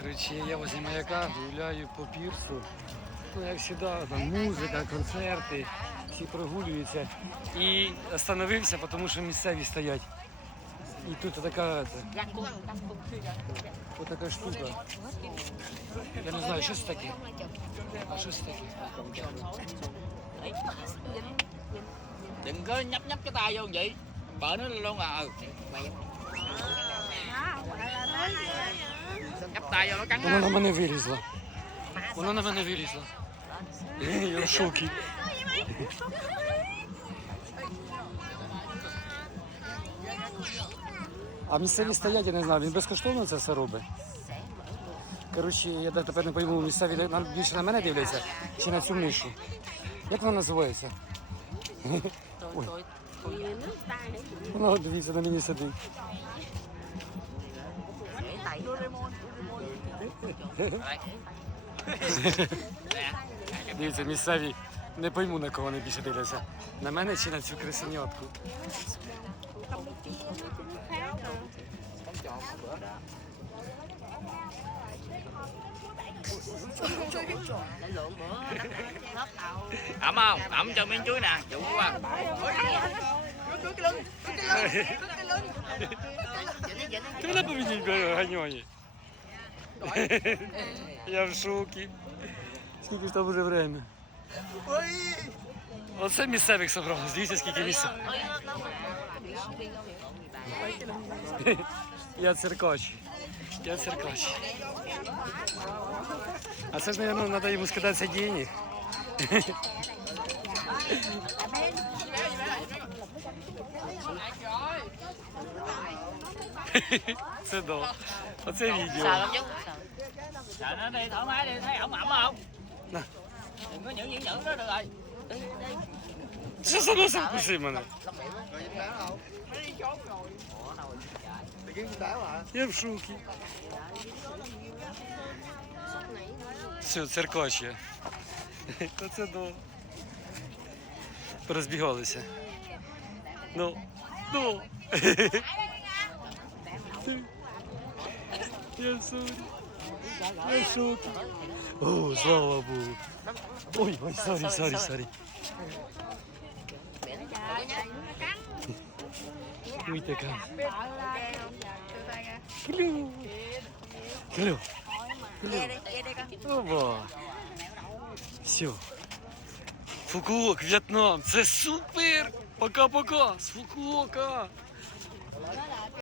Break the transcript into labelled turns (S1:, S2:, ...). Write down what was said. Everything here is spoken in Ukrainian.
S1: Короче, я возле маяка гуляю по пірсу. Ну, як завжди, там музика, концерти, всі прогулюються. І остановився, тому що місцеві стоять. І тут така, це, така штука. Я не знаю, що це таке. А що це таке?
S2: đừng có nhấp nhấp cái tay vô.
S1: Вона на мене вилізла. Вона на мене вилізла. Я в шокі. А місцеві стоять, я не знаю, він безкоштовно це все робить. Коротше, я тепер не пойму, місцеві більше на мене дивляться чи на цю мишу. Як вона називається? Ой. Вона дивіться, на мені сидить. Дивіться, місцеві не пойму на кого вони більше дивляться. На мене чи на цю крисенятку.
S2: ẩm không ẩm cho miếng chuối nè chủ quá
S1: Ти мене поведіть ганяє. Я в шокі. Скільки ж там вже время? Оце місцевих собралось. Дивіться, скільки місця. Я циркач. Я циркач. А це ж, мабуть, треба йому скидатися денег. Це да. Оце відео.
S2: Sợ nó đi thoải mái đi thấy ẩm ẩm không
S1: Nè.
S2: đừng có những những những đó được rồi
S1: Що за носом куси мене? Я в шокі. Все, циркач є. Та це до. Порозбігалися. Ну, ну. Я сорі. Я в шокі. О, слава Богу. Ой, ой, сорі, сорі, сорі. Ui, така. Клю. Клю. Опа. Все. Фукуок, В'єтнам. Це супер! Пока-пока! З Фукуока!